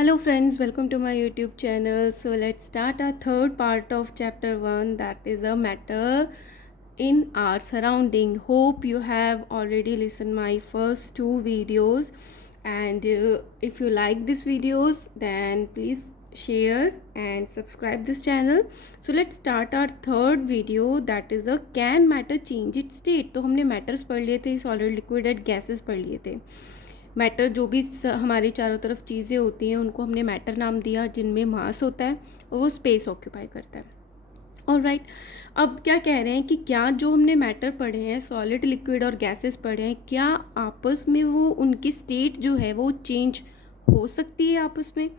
Hello friends, welcome to my YouTube channel. So let's start our third part of chapter 1, that is a matter in our surrounding. Hope you have already listened my first two videos, and if you like these videos then please share and subscribe this channel. So let's start our third video, that is a can matter change its state. तो हमने matters पढ़ लिए थे, solid liquid and gases पढ़ लिए थे. Matter जो भी हमारे चारों तरफ चीज़ें होती हैं उनको हमने मैटर नाम दिया, जिनमें मास होता है और वो स्पेस ऑक्यूपाई करता है. ऑलराइट, अब क्या कह रहे हैं कि क्या जो हमने मैटर पढ़े हैं, सॉलिड लिक्विड और गैसेस पढ़े हैं, क्या आपस में वो उनकी स्टेट जो है वो चेंज हो सकती है आपस में.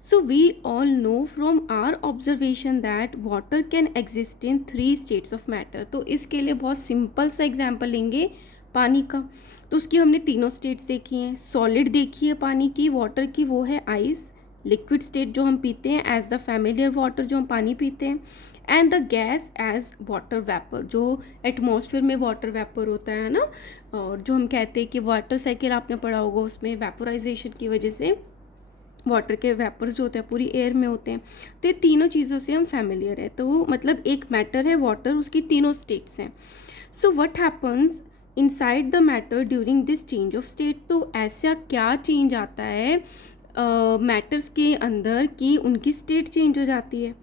So we all know from our observation that water can exist in 3 states of matter. तो इसके लिए बहुत सिंपल सा एग्जाम्पल लेंगे पानी का. तो उसकी हमने तीनों स्टेट्स देखी हैं. सॉलिड देखी है पानी की, वाटर की, वो है आइस. लिक्विड स्टेट जो हम पीते हैं एज द फैमिलियर वाटर, जो हम पानी पीते हैं. And the gas as water vapour, जो एटमॉस्फेयर में वाटर वेपर होता है ना, और जो हम कहते हैं कि वाटर साइकिल आपने पढ़ा होगा, उसमें वेपोराइजेशन की वजह से वाटर के वेपर्स जो होते हैं पूरी एयर में होते हैं. तो ये तीनों चीज़ों से हम फैमिलियर है. तो मतलब एक मैटर है वाटर, उसकी तीनों स्टेट्स हैं. So what happens inside the matter during this change of state. तो ऐसा क्या चेंज आता है मैटर्स के अंदर कि उनकी स्टेट चेंज हो जाती है.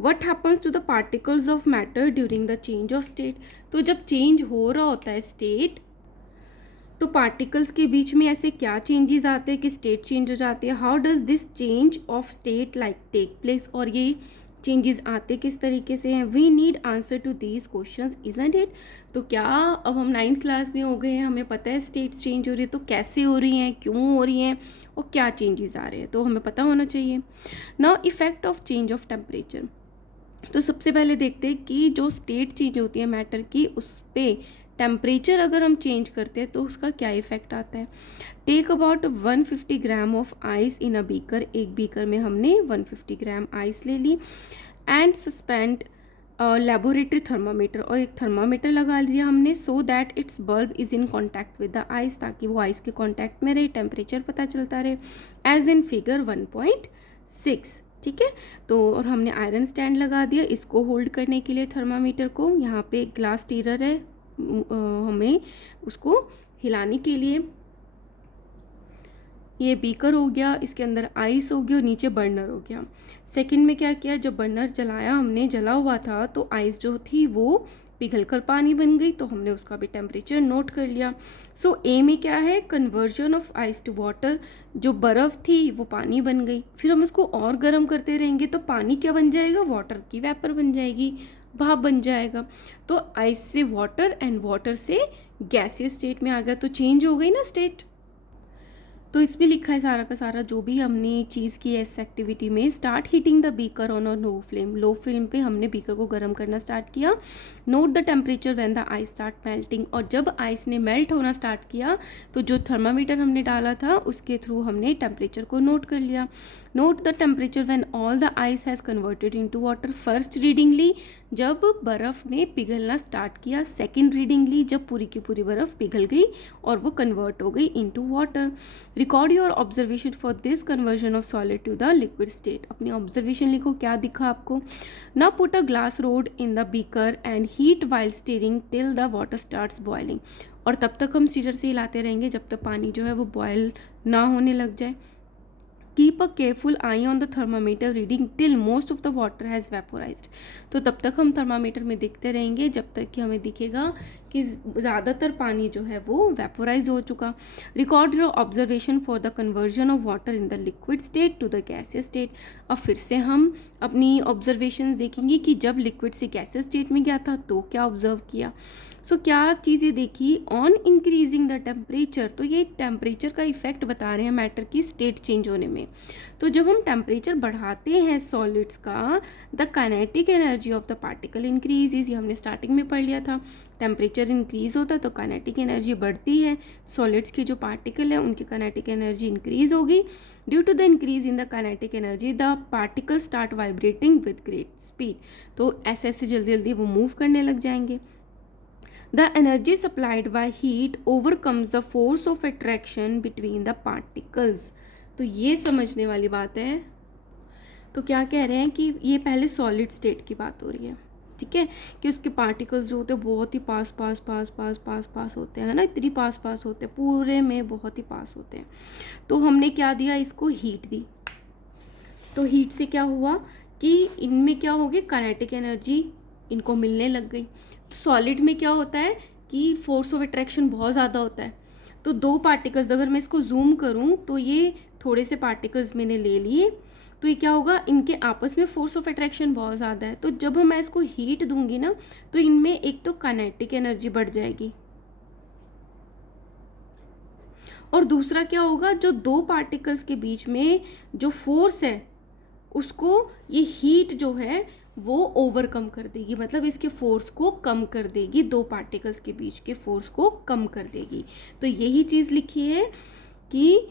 What happens to the particles of matter during the change of state. तो जब चेंज हो रहा होता है स्टेट, तो पार्टिकल्स के बीच में ऐसे क्या चेंजेस आते हैं कि स्टेट चेंज हो जाती है. How does this change of state like take place, और ये चेंजेस आते किस तरीके से हैं. We need answer to these questions, isn't it. तो क्या अब हम 9th क्लास में हो गए हैं, हमें पता है स्टेट्स चेंज हो रही है, तो कैसे हो रही हैं, क्यों हो रही हैं, और क्या चेंजेस आ रहे हैं, तो हमें पता होना चाहिए. Now effect of change of temperature. तो सबसे पहले देखते हैं कि जो स्टेट चेंज होती है मैटर की, उस पर टेम्परेचर अगर हम चेंज करते हैं तो उसका क्या इफेक्ट आता है. Take about 150 gram of ice in a beaker. एक बीकर में हमने 150 ग्राम आइस ले ली. एंड सस्पेंड लेबोरेटरी थर्मामीटर, और एक थर्मामीटर लगा लिया हमने, so that its bulb is in contact with the ice, ताकि वो आइस के कॉन्टैक्ट में रहे, टेम्परेचर पता चलता रहे, एज इन फिगर 1.6. ठीक है. तो और हमने आयरन स्टैंड लगा दिया इसको होल्ड करने के लिए थर्मामीटर को. यहाँ पे एक ग्लास स्टीरर है हमें उसको हिलाने के लिए. ये बीकर हो गया, इसके अंदर आइस हो गया और नीचे बर्नर हो गया. सेकंड में क्या किया, जब बर्नर जलाया हमने, जला हुआ था, तो आइस जो थी वो पिघल कर पानी बन गई, तो हमने उसका भी टेम्परेचर नोट कर लिया. सो ए में क्या है, conversion of ice to water. जो बर्फ़ थी वो पानी बन गई, फिर हम इसको और गर्म करते रहेंगे तो पानी क्या बन जाएगा, वाटर की वेपर बन जाएगी, भाप बन जाएगा. तो आइस से वाटर एंड वाटर से गैसियस स्टेट में आ गया, तो चेंज हो गई ना स्टेट. तो इसमें लिखा है सारा का सारा जो भी हमने चीज़ की है इस एक्टिविटी में. Start heating the beaker on a low flame. Low flame पे हमने बीकर को गर्म करना स्टार्ट किया. Note the temperature when the ice start melting. और जब आइस ने मेल्ट होना स्टार्ट किया तो जो थर्मामीटर हमने डाला था उसके थ्रू हमने टेम्परेचर को नोट कर लिया. Note the temperature when all the ice has converted into water. First reading ली जब बर्फ़ ने पिघलना स्टार्ट किया. सेकेंड रीडिंग ली जब पूरी की पूरी बर्फ़ पिघल गई और वो कन्वर्ट हो गई into water. Record your observation for this conversion of solid to the liquid state. अपनी ऑब्जर्वेशन लिखो, क्या दिखा आपको. Now put a glass rod in the beaker and heat while stirring till the water starts boiling. और तब तक हम stirrer से हिलाते रहेंगे जब तक पानी जो है वो बॉयल ना होने लग जाए. Keep a careful eye on the thermometer reading till most of the water has vaporised. तो तब तक हम थर्मामीटर में देखते रहेंगे जब तक कि हमें दिखेगा कि ज़्यादातर पानी जो है वो वेपोराइज हो चुका. Record your observation for the conversion of water in the liquid state to the gaseous state. अब फिर से हम अपनी ऑब्जर्वेशन देखेंगे कि जब लिक्विड से गैसियस स्टेट में गया था तो क्या ऑब्जर्व किया. सो क्या चीज़ें देखी, ऑन इंक्रीजिंग द टेम्परेचर. तो ये टेम्परेचर का इफेक्ट बता रहे हैं मैटर की स्टेट चेंज होने में. तो जब हम टेम्परेचर बढ़ाते हैं सॉलिड्स का, the kinetic energy of the particle increases. ये हमने स्टार्टिंग में पढ़ लिया था. टेम्परेचर इंक्रीज होता है तो काइनेटिक एनर्जी बढ़ती है. सॉलिड्स के जो पार्टिकल है उनकी काइनेटिक एनर्जी इंक्रीज होगी. Due to the increase in the kinetic energy the particle start vibrating with great speed. तो ऐसे ऐसे जल्दी जल्दी वो मूव करने लग जाएंगे. The energy supplied by heat overcomes the force of attraction between the particles. तो ये समझने वाली बात है। तो क्या कह रहे हैं कि ये पहले सॉलिड स्टेट की बात हो रही है, ठीक है, कि उसके पार्टिकल्स जो होते हैं बहुत ही पास पास पास पास पास पास होते हैं ना, इतनी पास पास होते हैं, पूरे में बहुत ही पास होते हैं। तो हमने क्या दिया, इसको हीट दी। तो हीट से क्या हुआ कि इनमें क्या हो गई, काइनेटिक एनर्जी इनको मिलने लग गई। तो सॉलिड में क्या होता है कि फोर्स ऑफ अट्रैक्शन बहुत ज़्यादा होता है। तो दो पार्टिकल्स, अगर मैं इसको जूम करूँ तो ये थोड़े से पार्टिकल्स मैंने ले लिए, तो ये क्या होगा, इनके आपस में फोर्स ऑफ अट्रैक्शन बहुत ज़्यादा है। तो जब मैं इसको हीट दूंगी ना, तो इनमें एक तो काइनेटिक एनर्जी बढ़ जाएगी, और दूसरा क्या होगा, जो दो पार्टिकल्स के बीच में जो फोर्स है उसको ये हीट जो है वो ओवरकम कर देगी, मतलब इसके फोर्स को कम कर देगी, दो पार्टिकल्स के बीच के फोर्स को कम कर देगी। तो यही चीज़ लिखी है कि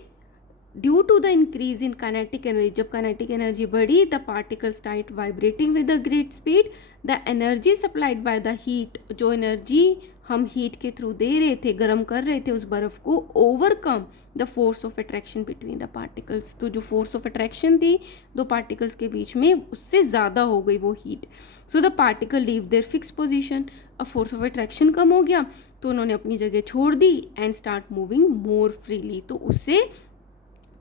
due to the increase in kinetic energy, जब काइनेटिक एनर्जी बढ़ी, the particle start vibrating with a great speed, the energy supplied by the heat, जो एनर्जी हम हीट के थ्रू दे रहे थे, गर्म कर रहे थे उस बर्फ को, overcome the force of attraction between the particles. तो जो फोर्स ऑफ अट्रैक्शन थी दो पार्टिकल्स के बीच में, उससे ज़्यादा हो गई वो heat. So the particle leave their fix position, अब फोर्स ऑफ अट्रैक्शन कम हो गया तो उन्होंने अपनी जगह छोड़ दी and start moving more freely, तो उससे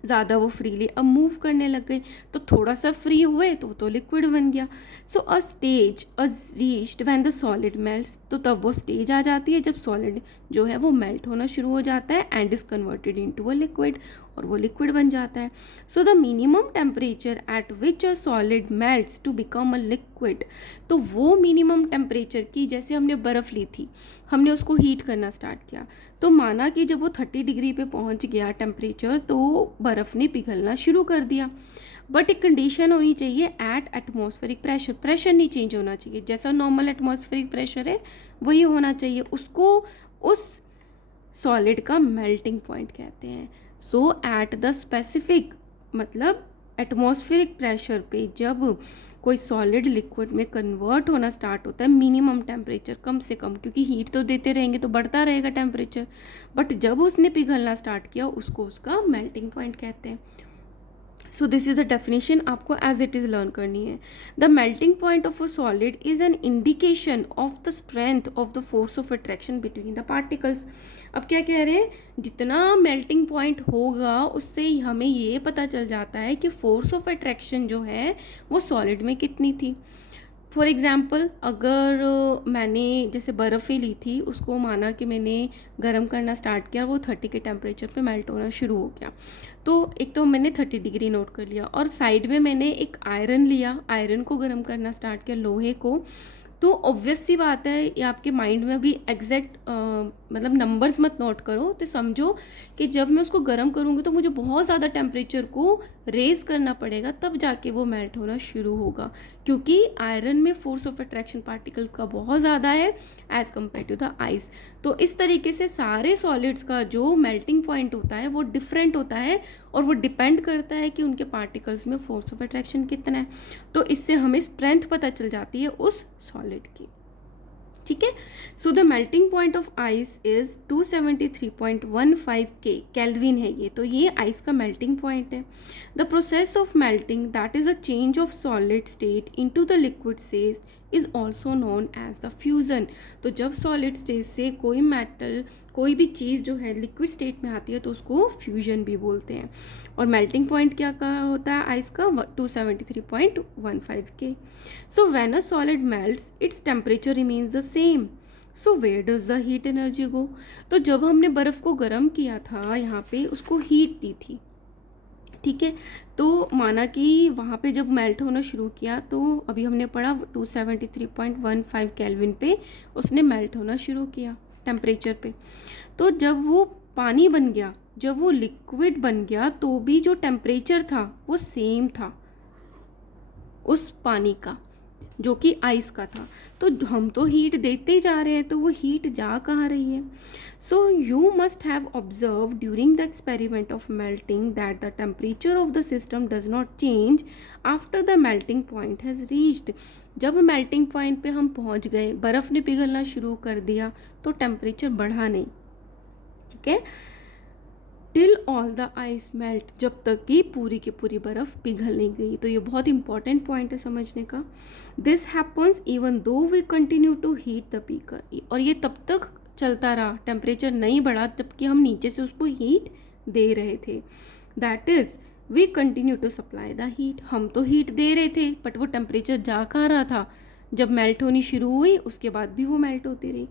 ज़्यादा वो फ्रीली अब मूव करने लग गई। तो थोड़ा सा फ्री हुए तो लिक्विड बन गया। So a stage reached when the solid melts, तो तब वो स्टेज आ जाती है जब सॉलिड जो है वो मेल्ट होना शुरू हो जाता है and is converted into a liquid, और वो लिक्विड बन जाता है। So the minimum temperature at which a solid melts to become a liquid, तो वो मिनिमम टेम्परेचर की, जैसे हमने बर्फ़ ली थी, हमने उसको हीट करना स्टार्ट किया, तो माना कि जब वो 30 डिग्री पे पहुंच गया टेम्परेचर, तो बर्फ़ ने पिघलना शुरू कर दिया। बट एक कंडीशन होनी चाहिए, एट एटमॉस्फेरिक प्रेशर, प्रेशर नहीं चेंज होना चाहिए, जैसा नॉर्मल एटमॉस्फेरिक प्रेशर है वही होना चाहिए, उसको उस सॉलिड का मेल्टिंग पॉइंट कहते हैं। सो एट द स्पेसिफिक, मतलब एटमॉस्फेरिक प्रेशर पे जब कोई सॉलिड लिक्विड में कन्वर्ट होना स्टार्ट होता है, मिनिमम टेम्परेचर कम से कम, क्योंकि हीट तो देते रहेंगे तो बढ़ता रहेगा टेम्परेचर, बट जब उसने पिघलना स्टार्ट किया उसको उसका मेल्टिंग पॉइंट कहते हैं। So this is the definition, आपको एज इट इज़ लर्न करनी है। The melting point of a solid is an indication of the strength of the force of attraction between the particles. अब क्या कह रहे हैं, जितना मेल्टिंग पॉइंट होगा उससे हमें ये पता चल जाता है कि फोर्स ऑफ अट्रैक्शन जो है वो सॉलिड में कितनी थी। फॉर एग्ज़ाम्पल, अगर मैंने जैसे बर्फ़ी ली थी, उसको माना कि मैंने गर्म करना स्टार्ट किया, वो 30 के टेम्परेचर पे मेल्ट होना शुरू हो गया, तो एक तो मैंने 30 डिग्री नोट कर लिया, और साइड में मैंने एक आयरन लिया, आयरन को गर्म करना स्टार्ट किया, लोहे को। तो ऑब्वियस सी बात है, ये आपके माइंड में भी एग्जैक्ट मतलब नंबर्स मत नोट करो, तो समझो कि जब मैं उसको गर्म करूँगी तो मुझे बहुत ज़्यादा टेम्परेचर को रेज करना पड़ेगा, तब जाके वो मेल्ट होना शुरू होगा, क्योंकि आयरन में फोर्स ऑफ अट्रैक्शन पार्टिकल का बहुत ज़्यादा है as compare to the ice. तो इस तरीके से सारे सॉलिड्स का जो मेल्टिंग पॉइंट होता है वो डिफरेंट होता है, और वो डिपेंड करता है कि उनके पार्टिकल्स में फोर्स ऑफ अट्रैक्शन कितना है। तो इससे हमें स्ट्रेंथ पता चल जाती है उस सॉलिड की, ठीक है। So the melting point of ice is 273.15 K kelvin है ये, तो ये आइस का मेल्टिंग पॉइंट है। The process of melting that is a change of solid state into the liquid state is also known as the fusion. तो जब solid state से कोई मेटल, कोई भी चीज़ जो है लिक्विड स्टेट में आती है तो उसको फ्यूजन भी बोलते हैं। और मेल्टिंग पॉइंट क्या का होता है आइस का, 273.15 के। So when a solid melts its temperature remains the same, so where does the heat energy go. तो जब हमने बर्फ़ को गर्म किया था, यहाँ पे उसको हीट दी थी, ठीक है, तो माना कि वहाँ पे जब मेल्ट होना शुरू किया, तो अभी हमने पढ़ा 273.15 केल्विन पे उसने मेल्ट होना शुरू किया टेम्परेचर पे। तो जब वो पानी बन गया, जब वो लिक्विड बन गया, तो भी जो टेम्परेचर था वो सेम था उस पानी का जो कि आइस का था। तो हम तो हीट देते ही जा रहे हैं, तो वो हीट जा कहाँ रही है। So you must have observe during the experiment of melting that the temperature of the system does not change after the melting point has reached. जब मेल्टिंग पॉइंट पे हम पहुंच गए, बर्फ़ ने पिघलना शुरू कर दिया, तो टेम्परेचर बढ़ा नहीं, ठीक है। Till all the ice melt, जब तक कि पूरी की पूरी बर्फ़ पिघल नहीं गई। तो ये बहुत इंपॉर्टेंट पॉइंट है समझने का। This happens even though we continue to heat the beaker, और ये तब तक चलता रहा, टेम्परेचर नहीं बढ़ा जबकि हम नीचे से उसको हीट दे रहे थे। That is we continue to supply the heat, हम तो हीट दे रहे थे बट वो टेम्परेचर जा कहाँ रहा था, जब मेल्ट होनी शुरू हुई उसके बाद भी वो मेल्ट होती रही।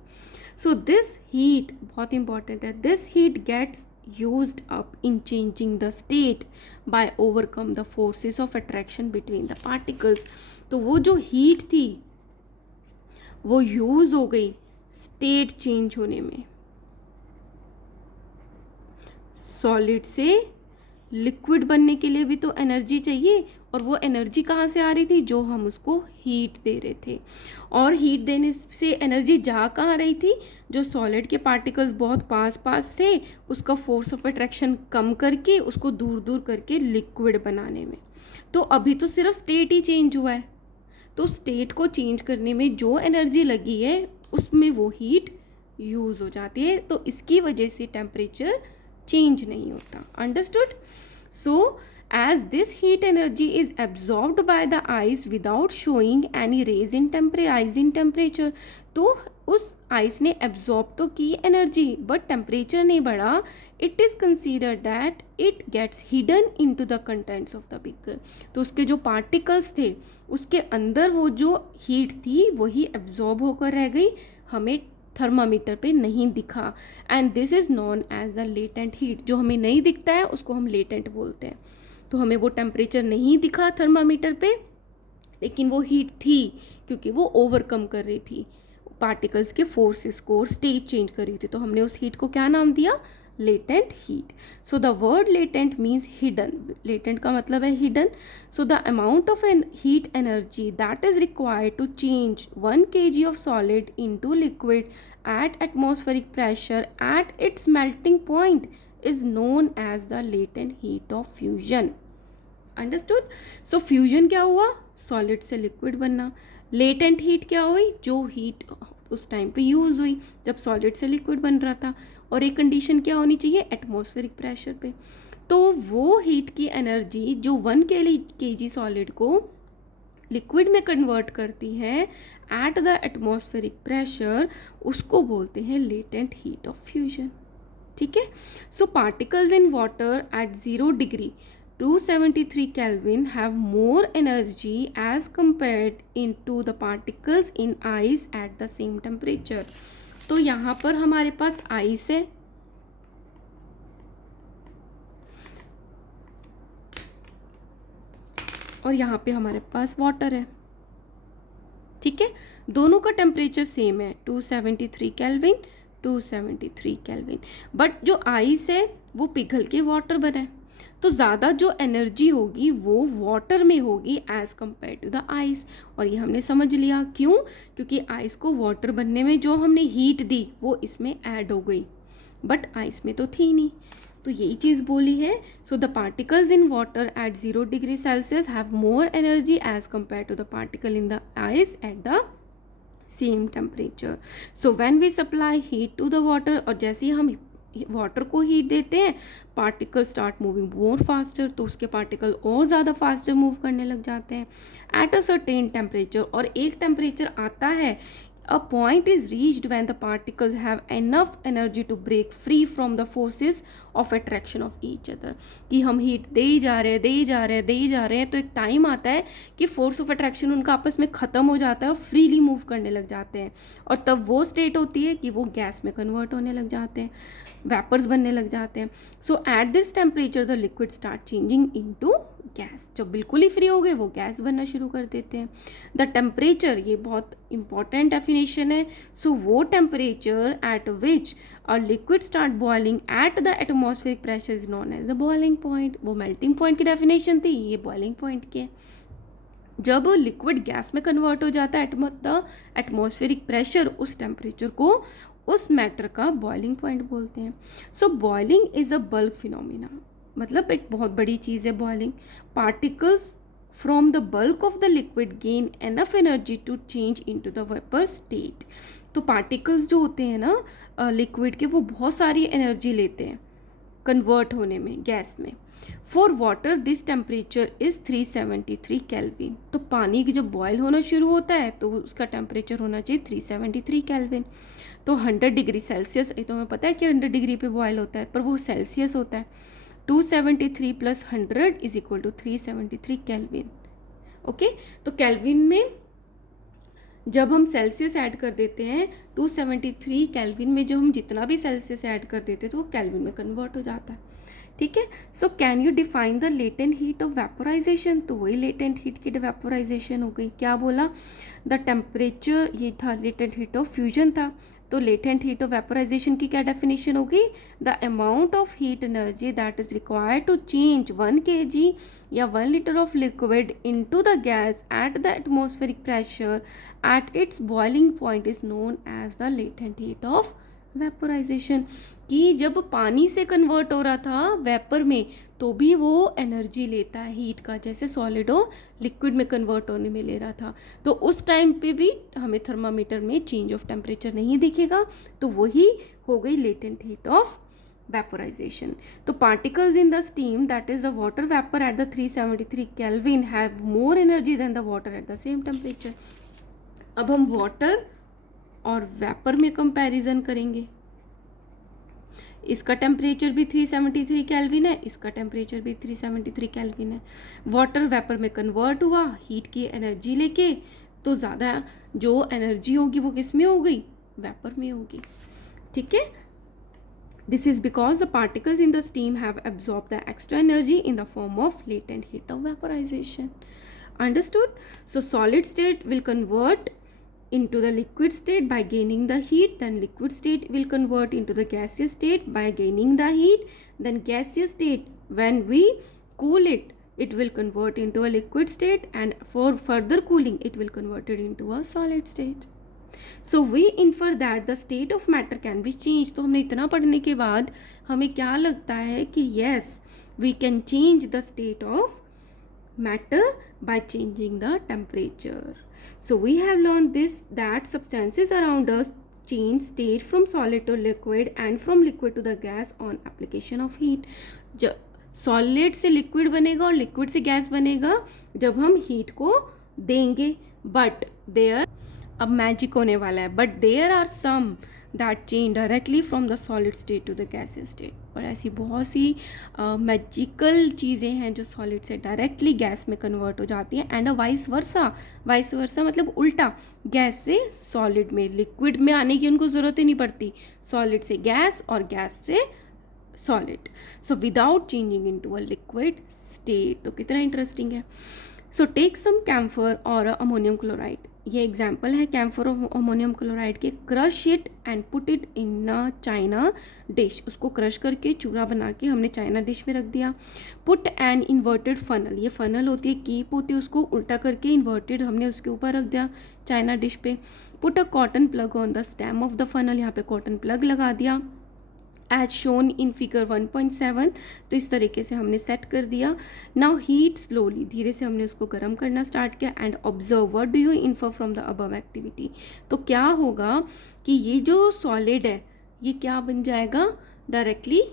सो दिस हीट बहुत इंपॉर्टेंट है, this heat gets used up in changing the state by overcome the forces of attraction between the particles। तो वो जो हीट थी वो यूज हो गई स्टेट चेंज होने में, सॉलिड से लिक्विड बनने के लिए भी तो एनर्जी चाहिए, और वो एनर्जी कहाँ से आ रही थी, जो हम उसको हीट दे रहे थे। और हीट देने से एनर्जी जा कहाँ रही थी, जो सॉलिड के पार्टिकल्स बहुत पास पास थे उसका फोर्स ऑफ अट्रैक्शन कम करके उसको दूर दूर करके लिक्विड बनाने में। तो अभी तो सिर्फ स्टेट ही चेंज हुआ है, तो स्टेट को चेंज करने में जो एनर्जी लगी है उसमें वो हीट यूज़ हो जाती है, तो इसकी वजह से टेम्परेचर चेंज नहीं होता। Understood? So as this heat energy is absorbed by the ice without showing any rise in temperature, तो उस आइस ने एब्जॉर्ब तो की एनर्जी बट टेम्परेचर नहीं बढ़ा, it is considered that it gets hidden into the contents of the beaker. तो उसके जो पार्टिकल्स थे उसके अंदर वो जो हीट थी वही एब्जॉर्ब होकर रह गई, हमें थर्मामीटर पे नहीं दिखा। And this is known as the latent heat, जो हमें नहीं दिखता है उसको हम लेटेंट बोलते हैं। तो हमें वो टेम्परेचर नहीं दिखा थर्मामीटर पे, लेकिन वो हीट थी क्योंकि वो ओवरकम कर रही थी पार्टिकल्स के फोर्सेस को और स्टेट चेंज कर रही थी, तो हमने उस हीट को क्या नाम दिया, latent heat. So the word latent means hidden, latent का मतलब है hidden. So the amount of an heat energy that is required to change 1 kg of solid into liquid at atmospheric pressure at its melting point is known as the latent heat of fusion. Understood? So fusion क्या हुआ, solid से liquid बनना। Latent heat क्या हुई, जो heat उस time पे use हुई जब सॉलिड से लिक्विड बन रहा था, और एक कंडीशन क्या होनी चाहिए, एटमॉस्फेरिक प्रेशर पे। तो वो हीट की एनर्जी जो 1 kg सॉलिड को लिक्विड में कन्वर्ट करती है एट द एटमॉस्फेरिक प्रेशर, उसको बोलते हैं लेटेंट हीट ऑफ फ्यूजन। ठीक है? So particles in water at 0 degree 273 Kelvin have more energy as compared into the particles in ice at the same temperature। तो यहाँ पर हमारे पास आइस है और यहाँ पे हमारे पास वाटर है। ठीक है, दोनों का टेम्परेचर सेम है 273 Kelvin 273 Kelvin, बट जो आइस है वो पिघल के वाटर बना है, तो ज़्यादा जो एनर्जी होगी वो वाटर में होगी as compare to the ice. और ये हमने समझ लिया क्यों, क्योंकि आइस को वाटर बनने में जो हमने हीट दी वो इसमें ऐड हो गई, बट आइस में तो थी नहीं, तो यही चीज़ बोली है। So the particles in water at 0 degree Celsius have more energy as compare to the particle in the ice at the same temperature. So when we supply heat to the water, और जैसे ही हम water को heat देते हैं particle start moving more faster, तो उसके particle और ज़्यादा फास्टर मूव करने लग जाते हैं एट अ सर्टेन टेम्परेचर। और एक टेम्परेचर आता है, a point is reached when the particles have enough energy to break free from the forces of attraction of each other। कि हम हीट दे ही जा रहे हैं, तो एक टाइम आता है कि फोर्स ऑफ अट्रैक्शन उनका आपस में ख़त्म हो जाता है और फ्रीली मूव करने लग जाते हैं, और तब वो स्टेट होती है कि वो गैस में कन्वर्ट होने लग जाते हैं, वेपर्स बनने लग जाते हैं। So at this temperature the liquid start changing into gas, जब बिल्कुल ही फ्री हो गए वो गैस बनना शुरू कर देते हैं। द टेम्परेचर, ये बहुत इंपॉर्टेंट डेफिनेशन है। सो वो temperature at which a liquid start boiling at the atmospheric pressure is known as the boiling point. वो मेल्टिंग पॉइंट की डेफिनेशन थी, ये बॉइलिंग पॉइंट की है। जब लिक्विड गैस में कन्वर्ट हो जाता है द एटमॉस्फेरिक प्रेशर, उस टेम्परेचर को उस मैटर का बॉइलिंग पॉइंट बोलते हैं। So boiling is a bulk phenomena, मतलब एक बहुत बड़ी चीज़ है boiling. Particles from the bulk of the liquid gain enough energy to change into the vapour state. तो पार्टिकल्स जो होते हैं ना लिक्विड के, वो बहुत सारी एनर्जी लेते हैं कन्वर्ट होने में गैस में। For water this temperature is 373 kelvin. तो पानी की जब बॉयल होना शुरू होता है तो उसका टेम्परेचर होना चाहिए 373 केल्विन। तो 100 डिग्री सेल्सियस, ये तो हमें पता है कि 100 डिग्री पे बॉयल होता है, पर वो सेल्सियस होता है। 273 plus 100 is equal to 373 kelvin. Okay, तो केल्विन में जब हम सेल्सियस ऐड कर देते हैं 273 केल्विन में, जब हम जितना भी सेल्सियस ऐड कर देते हैं तो वो केल्विन में कन्वर्ट हो जाता है। ठीक है, so can you define the latent heat of vaporisation. तो वही लेटेंट हीट की वेपोराइजेशन हो गई। क्या बोला, द टेम्परेचर, ये था लेटेंट हीट ऑफ फ्यूजन था। तो लेटेंट हीट ऑफ वेपोराइजेशन की क्या डेफिनेशन होगी, the amount of heat energy that is required to change 1 kg या 1 liter of liquid into the gas at the atmospheric pressure at its boiling point is known as the latent heat of vaporisation. कि जब पानी से convert हो रहा था vapour में तो भी वो एनर्जी लेता है हीट का, जैसे सॉलिड और लिक्विड में कन्वर्ट होने में ले रहा था। तो उस टाइम पे भी हमें थर्मामीटर में चेंज ऑफ टेम्परेचर नहीं दिखेगा, तो वही हो गई लेटेंट हीट ऑफ वेपोराइजेशन। तो particles in the steam that is the water vapour at the 373 kelvin have more energy than the water at the same temperature. अब हम वाटर और वेपर में कंपैरिजन करेंगे। इसका टेम्परेचर भी 373 केल्विन है, इसका टेम्परेचर भी 373 केल्विन है। वाटर वेपर में कन्वर्ट हुआ हीट की एनर्जी लेके, तो ज़्यादा जो एनर्जी होगी वो किस में हो गई, वेपर में होगी। ठीक है, this is because the particles in the steam have absorb the extra energy in the form of latent heat of vaporisation. Understood. So solid state will convert into the liquid state by gaining the heat, then liquid state will convert into the gaseous state by gaining the heat, then gaseous state when we cool it will convert into a liquid state, and for further cooling it will convert it into a solid state. So we infer that the state of matter can be changed. तो हमने इतना पढ़ने के बाद हमें क्या लगता है कि yes we can change the state of matter by changing the temperature. So we have learned this, that substances around us change state from solid to liquid and from liquid to the gas on application of heat. Solid से liquid बनेगा और liquid से gas बनेगा जब हम heat को देंगे। But there, अब मैजिक होने वाला है, but there are some that change directly from the solid state to the gaseous state. पर ऐसी बहुत सी मैजिकल चीज़ें हैं जो सॉलिड से डायरेक्टली गैस में कन्वर्ट हो जाती हैं, and vice versa. Vice versa मतलब उल्टा, गैस से सॉलिड में, लिक्विड में आने की उनको ज़रूरत ही नहीं पड़ती, सॉलिड से गैस और गैस से solid, so without changing into a liquid state. तो कितना इंटरेस्टिंग है। सो टेक सम कैम्फर और अमोनियम क्लोराइड, ये एग्जाम्पल है कैम्फर और अमोनियम क्लोराइड के। Crush it and put it in a China dish, उसको क्रश करके चूरा बना के हमने चाइना डिश में रख दिया। पुट एन इन्वर्टेड फनल, ये फनल होती है, कीप होती है, उसको उल्टा करके इन्वर्टेड हमने उसके ऊपर रख दिया चाइना डिश पे। Put a cotton plug on the stem of the funnel, यहाँ पे कॉटन प्लग लगा दिया एज शोन इन फिगर 1.7। तो इस तरीके से हमने सेट कर दिया। नाउ हीट स्लोली, धीरे से हमने उसको गर्म करना स्टार्ट किया। And observe what do you infer from the above activity. तो क्या होगा कि ये जो सॉलिड है ये क्या बन जाएगा, डायरेक्टली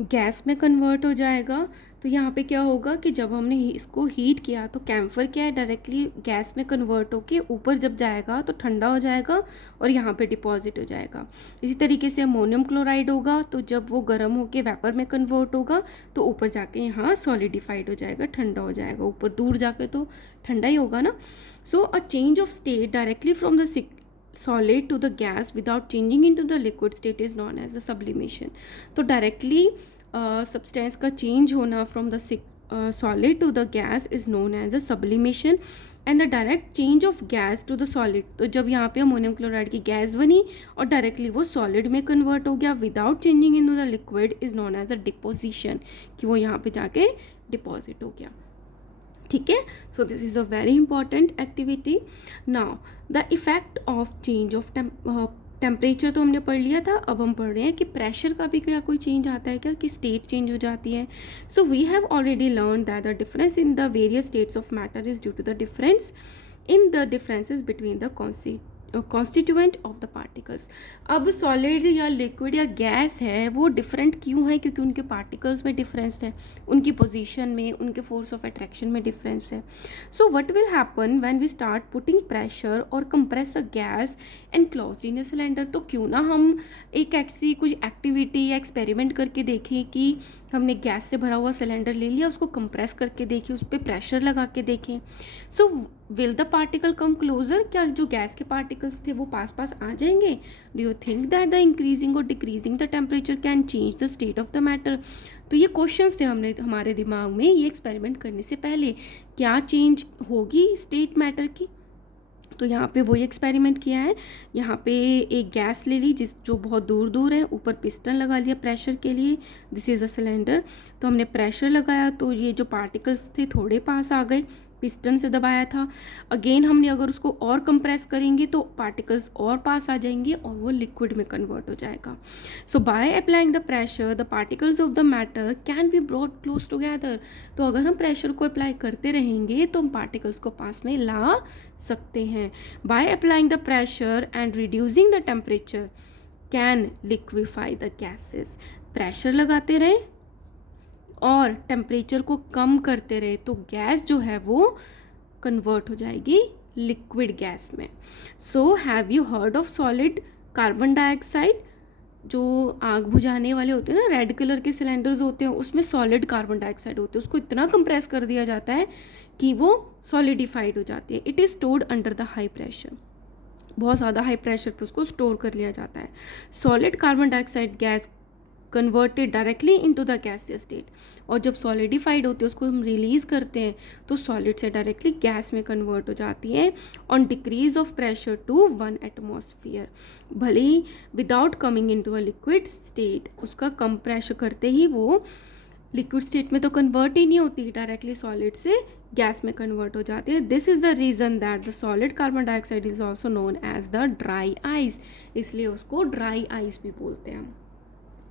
गैस में कन्वर्ट हो जाएगा। तो यहाँ पे क्या होगा कि जब हमने इसको हीट किया तो कैम्फर क्या है, डायरेक्टली गैस में कन्वर्ट होके ऊपर जब जाएगा तो ठंडा हो जाएगा और यहाँ पे डिपॉजिट हो जाएगा। इसी तरीके से अमोनियम क्लोराइड होगा, तो जब वो गर्म होके वेपर में कन्वर्ट होगा तो ऊपर जाके यहाँ सॉलिडिफाइड हो जाएगा, ठंडा हो जाएगा, ऊपर दूर जाकर तो ठंडा ही होगा ना। So a change of state directly from the solid to the gas without changing into the liquid state is known as the sublimation. तो directly substance का change होना from the solid to the gas is known as the sublimation, and the direct change of gas to the solid, तो जब यहाँ पे ammonium chloride की gas बनी और डायरेक्टली वो सॉलिड में कन्वर्ट हो गया without changing in the liquid is known as a deposition, कि वो यहाँ पे जाके डिपॉजिट हो गया। ठीक है, so this is a very important activity. Now the effect of change of temperature तो हमने पढ़ लिया था, अब हम पढ़ रहे हैं कि प्रेशर का भी क्या कोई चेंज आता है क्या, कि स्टेट चेंज हो जाती है। So we have already learn that the difference in the various states of matter is due to the difference in the differences between the constituent of the particles. अब solid या liquid या gas है वो different क्यों है? क्योंकि उनके particles में डिफरेंस है, उनकी पोजीशन में, उनके फोर्स ऑफ अट्रैक्शन में डिफरेंस है। So what will happen when we start putting pressure और compress a gas and closed in a cylinder? तो क्यों ना हम एक ऐसी कुछ एक्टिविटी या एक्सपेरिमेंट करके देखें कि हमने गैस से भरा हुआ सिलेंडर ले लिया, उसको कंप्रेस करके देखें, उस पर प्रेशर लगा के देखें। So will the particle come closer? क्या जो गैस के पार्टिकल्स थे वो पास पास आ जाएंगे? Do you think that the increasing और decreasing the temperature can change the state of the matter? तो ये क्वेश्चंस थे हमारे दिमाग में ये एक्सपेरिमेंट करने से पहले, क्या चेंज होगी स्टेट मैटर की? तो यहाँ पे वही एक्सपेरिमेंट किया है। यहाँ पे एक गैस ले ली जो बहुत दूर दूर है, ऊपर पिस्टन लगा लिया प्रेशर के लिए, दिस इज़ अ सिलेंडर। तो हमने प्रेशर लगाया तो ये जो पार्टिकल्स थे थोड़े पास आ गए, पिस्टन से दबाया था। अगेन हमने अगर उसको और कंप्रेस करेंगे तो पार्टिकल्स और पास आ जाएंगे और वो लिक्विड में कन्वर्ट हो जाएगा। So by applying the pressure the particles of the matter can be brought close together. तो अगर हम प्रेशर को अप्लाई करते रहेंगे तो हम पार्टिकल्स को पास में ला सकते हैं। Bye applying the pressure and reducing the temperature can liquefy the gases. Pressure लगाते रहे और टेम्परेचर को कम करते रहे तो गैस जो है वो कन्वर्ट हो जाएगी लिक्विड गैस में। So have you heard of solid carbon dioxide? जो आग बुझाने वाले होते हैं ना, रेड कलर के सिलेंडर्स होते हैं, उसमें सॉलिड कार्बन डाइऑक्साइड होते हैं, उसको इतना कंप्रेस कर दिया जाता है कि वो सॉलिडिफाइड हो जाती है। It is stored under the high pressure, बहुत ज़्यादा हाई प्रेशर पर उसको स्टोर कर लिया जाता है। Solid carbon dioxide gas converted directly into the gaseous state, और जब सॉलिडिफाइड होती है उसको हम रिलीज़ करते हैं तो सॉलिड से डायरेक्टली गैस में कन्वर्ट हो जाती है on decrease of pressure to 1 atmosphere, भले ही without coming into a liquid state. उसका कम प्रेशर करते ही वो लिक्विड स्टेट में तो कन्वर्ट ही नहीं होती, डायरेक्टली सॉलिड से गैस में कन्वर्ट हो जाती है। This is the reason that the solid carbon dioxide is also known as the dry ice. इसलिए उसको ड्राई आइस भी बोलते हैं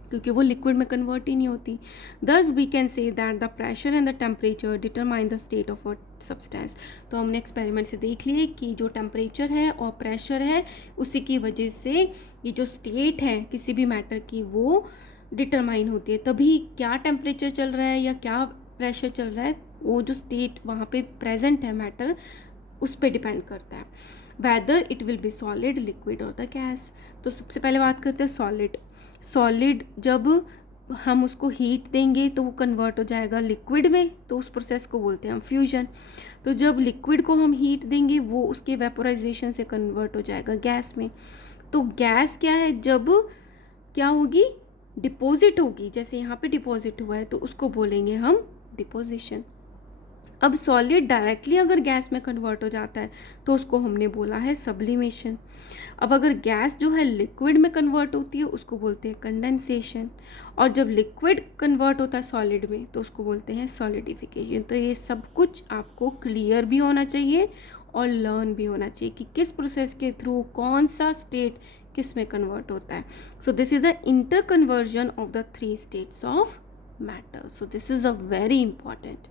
क्योंकि वो लिक्विड में कन्वर्ट ही नहीं होती। Thus we can say that the pressure and the temperature determine the state of a substance. तो हमने एक्सपेरिमेंट से देख लिए कि जो टेम्परेचर है और प्रेशर है उसी की वजह से ये जो स्टेट है किसी भी मैटर की वो डिटरमाइन होती है। तभी क्या टेम्परेचर चल रहा है या क्या प्रेशर चल रहा है, वो जो स्टेट वहाँ पे प्रेजेंट है मैटर उस पर डिपेंड करता है, weather it will be solid liquid और द गैस। तो सबसे पहले बात करते हैं सॉलिड। सॉलिड जब हम उसको हीट देंगे तो वो कन्वर्ट हो जाएगा लिक्विड में, तो उस प्रोसेस को बोलते हैं हम फ्यूजन। तो जब लिक्विड को हम हीट देंगे वो उसके वेपोराइजेशन से कन्वर्ट हो जाएगा गैस में। तो गैस क्या है? जब क्या होगी? डिपॉजिट होगी, जैसे यहाँ पे डिपॉजिट हुआ है तो उसको बोलेंगे हम डिपोजिशन। अब सॉलिड डायरेक्टली अगर गैस में कन्वर्ट हो जाता है तो उसको हमने बोला है सब्लिमेशन। अब अगर गैस जो है लिक्विड में कन्वर्ट होती है उसको बोलते हैं कंडेंसेशन, और जब लिक्विड कन्वर्ट होता है सॉलिड में तो उसको बोलते हैं सॉलिडिफिकेशन। तो ये सब कुछ आपको क्लियर भी होना चाहिए और लर्न भी होना चाहिए कि किस प्रोसेस के थ्रू कौन सा स्टेट किस में कन्वर्ट होता है। So this is the inter conversion of the 3 states of matter. So this is a very important.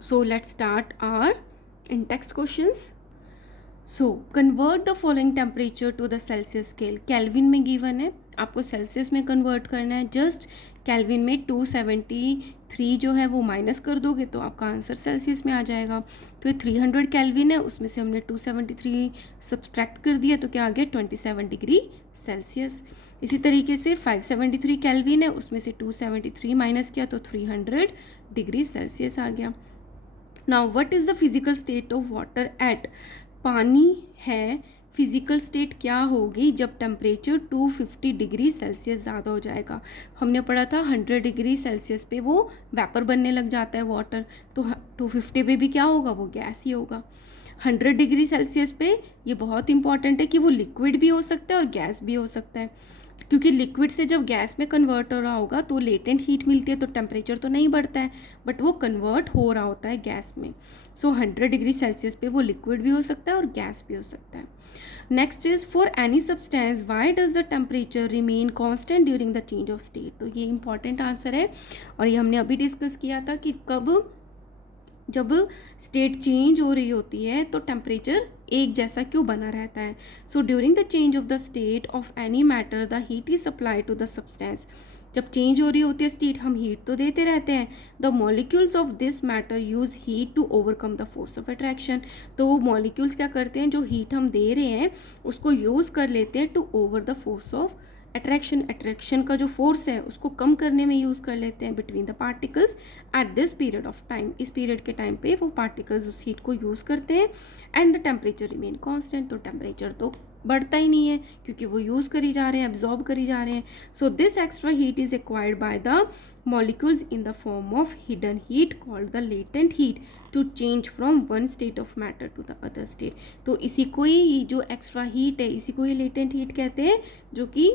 So let's start our in-text questions. So convert the following temperature to the Celsius scale. Kelvin में given है, आपको Celsius में convert करना है। Just kelvin में 273 जो है वो माइनस कर दोगे तो आपका आंसर सेल्सियस में आ जाएगा। तो ये 300 केल्विन है, उसमें से हमने 273 सब्सट्रैक्ट कर दिया तो क्या आ गया? 27 डिग्री सेल्सियस। इसी तरीके से 573 केल्विन है, उसमें से 273 माइनस किया तो 300 डिग्री सेल्सियस आ गया। Now what is the physical state of water at? पानी है, फिजिकल स्टेट क्या होगी जब टेम्परेचर 250 डिग्री सेल्सियस ज़्यादा हो जाएगा? हमने पढ़ा था 100 डिग्री सेल्सियस पे वो वेपर बनने लग जाता है वाटर, तो 250 पे भी क्या होगा? वो गैस ही होगा। 100 डिग्री सेल्सियस पे ये बहुत इंपॉर्टेंट है कि वो लिक्विड भी हो सकता है और गैस भी हो सकता है, क्योंकि लिक्विड से जब गैस में कन्वर्ट हो रहा होगा तो लेटेंट हीट मिलती है तो टेम्परेचर तो नहीं बढ़ता है, बट वो कन्वर्ट हो रहा होता है गैस में। सो 100 डिग्री सेल्सियस पे वो लिक्विड भी हो सकता है और गैस भी हो सकता है। Next is for any substance why does the temperature remain constant during the change of state? तो ये इंपॉर्टेंट आंसर है और ये हमने अभी डिस्कस किया था कि कब जब स्टेट चेंज हो रही होती है तो टेम्परेचर एक जैसा क्यों बना रहता है? So during the change of the state of any matter the heat is supply to the substance. जब चेंज हो रही होती है स्टेट, हम हीट तो देते रहते हैं। The molecules of this matter use heat to overcome the force of attraction. तो वो मॉलिक्यूल्स क्या करते हैं, जो हीट हम दे रहे हैं उसको यूज़ कर लेते हैं to over the force of attraction का जो फोर्स है उसको कम करने में यूज़ कर लेते हैं between the particles at this period of time. इस पीरियड के टाइम पे वो पार्टिकल्स उस हीट को यूज़ करते हैं and the temperature remain constant. तो टेम्परेचर तो बढ़ता ही नहीं है क्योंकि वो यूज़ करी जा रहे हैं, एब्जॉर्ब करी जा रहे हैं। So this extra heat is acquired by the molecules in the form of hidden heat called the latent heat to change from one state of matter to the other state। तो इसी को ही जो extra heat है इसी को ही latent heat कहते हैं, जो कि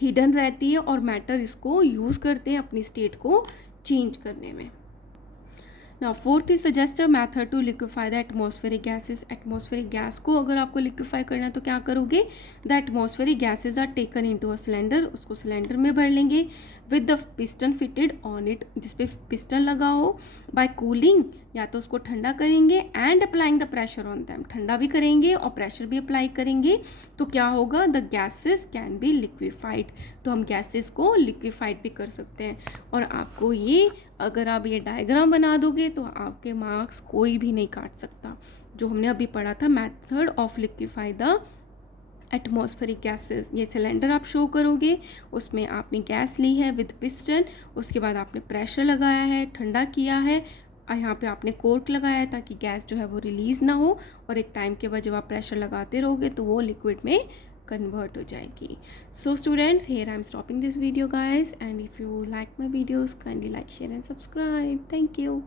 हिडन रहती है और मैटर इसको यूज़ करते हैं अपनी स्टेट को चेंज करने में। Now fourth is suggest a method to liquefy the atmospheric gases. Atmospheric gas को अगर आपको लिक्विफाई करना है तो क्या करोगे, the atmospheric gases are taken into a cylinder. उसको सिलेंडर में भर लेंगे with the piston fitted on it, जिसपे पिस्टन लगा हो। बाय कूलिंग, या तो उसको ठंडा करेंगे and applying the pressure on them, ठंडा भी करेंगे और प्रेशर भी अप्लाई करेंगे। तो क्या होगा, the gases can be liquefied. तो हम गैसेस को लिक्विफाइड भी कर सकते हैं। और आपको ये, अगर आप ये डायग्राम बना दोगे तो आपके मार्क्स कोई भी नहीं काट सकता। जो हमने अभी पढ़ा था method of liquefy the atmospheric gases, ये सिलेंडर आप शो करोगे, उसमें आपने गैस ली है विद पिस्टन, उसके बाद आपने प्रेशर लगाया है, ठंडा किया है, यहाँ पे आपने कोर्क लगाया है ताकि गैस जो है वो रिलीज़ ना हो, और एक टाइम के बाद जब आप प्रेशर लगाते रहोगे तो वो लिक्विड में कन्वर्ट हो जाएगी। So students, here I am stopping this video guys, and if you like my videos kindly like, share and subscribe. Thank you.